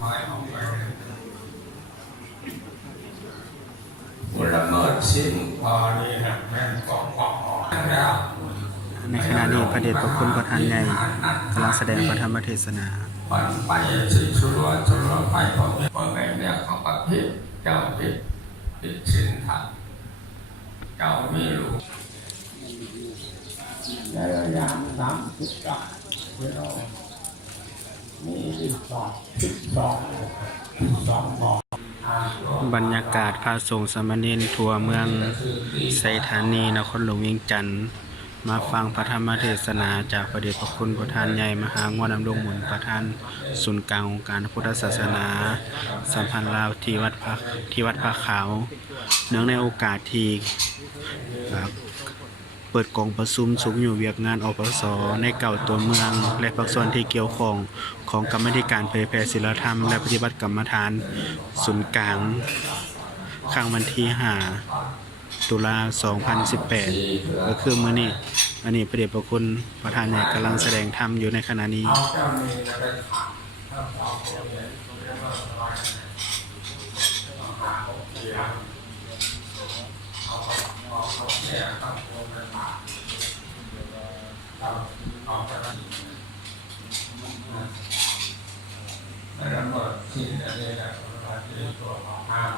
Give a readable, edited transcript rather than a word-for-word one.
หายออกไปละเมิดสิ่งพอนี้นะแม่ก็บอกแล้ว ในขณะนี้พระเดชพระคุณประธานใหญ่กำลังแสดงพระธรรมเทศนามันไปสิชุลไปผมเมื่อไงเนี่ยเขาก็ผิดเจ้าผิดศีลธรรมเจ้าไม่รู้แล้วอย่างน้ำทุกอย่างเรามี12หม้อบรรยากาศพระสงฆ์สามเณรทั่วเมืองไสธานีนครหลวงเวียงจันทน์มาฟังพระธรรมเทศนาจากพระเดชพระคุณประธานใหญ่มหางวดำรงหมุนประธานศูนย์กลางองค์การพุทธศาสนาสัมพันธ์ลาวที่วัดพระขาวเนื่องในโอกาสที่เปิดกองประชุมสุขอยู่เวียกงานอปส.ในเก่าตัวเมืองและภาคส่วนที่เกี่ยวข้องของกรรมาธิการเผยแพร่ศีลธรรมและปฏิบัติกรรมฐานศูนย์กลางครั้งวันที่5 ตุลา 2018ก็คือมื้อนี้อันนี้พระเดชพระคุณประธานใหญ่กำลังแสดงธรรมอยู่ในขณะนี้แล้วก็สิ่งอะไรนะที่ตัวของห้าม